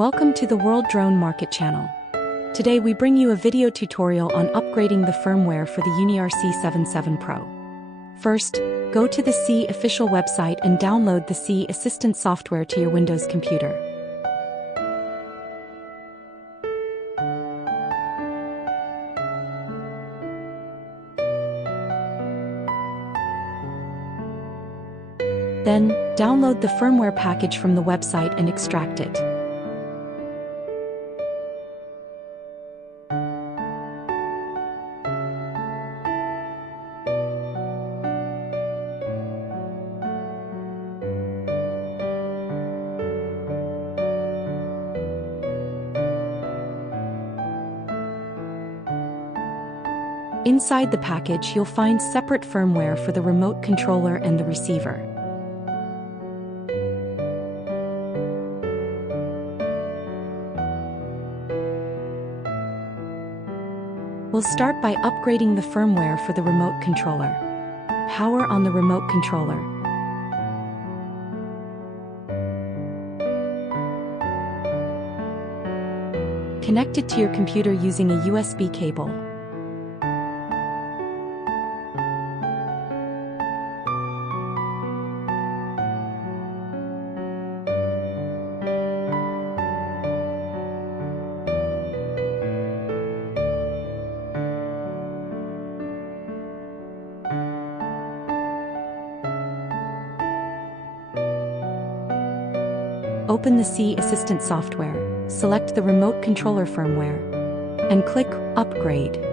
Welcome to the World Drone Market channel. Today we bring you a video tutorial on upgrading the firmware for the UniRC 77 Pro. First, go to the SIYI official website and download the SIYI Assistant software to your Windows computer. Then, download the firmware package from the website and extract it. Inside the package, you'll find separate firmware for the remote controller and the receiver. We'll start by upgrading the firmware for the remote controller. Power on the remote controller. Connect it to your computer using a USB cable. Open the SIYI Assistant software, select the remote controller firmware, and click Upgrade.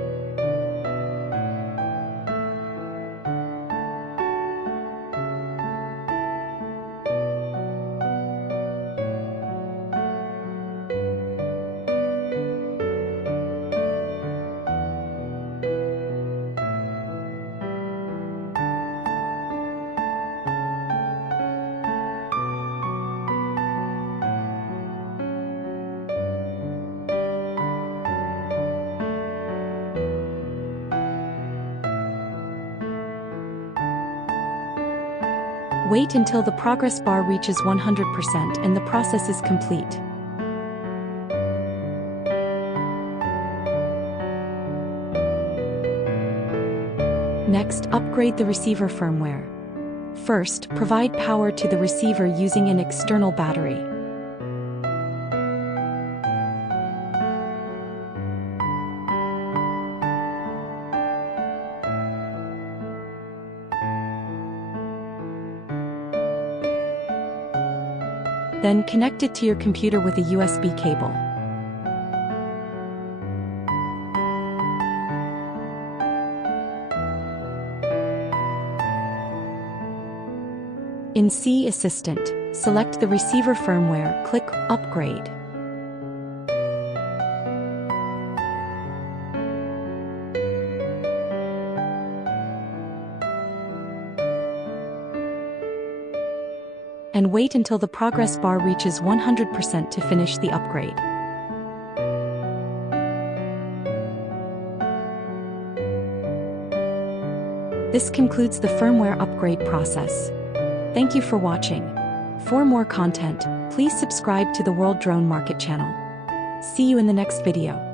Wait until the progress bar reaches 100% and the process is complete. Next, upgrade the receiver firmware. First, provide power to the receiver using an external battery. Then connect it to your computer with a USB cable. In SIYI Assistant, select the receiver firmware, click Upgrade. And wait until the progress bar reaches 100% to finish the upgrade. This concludes the firmware upgrade process. Thank you for watching. For more content, please subscribe to the World Drone Market channel. See you in the next video.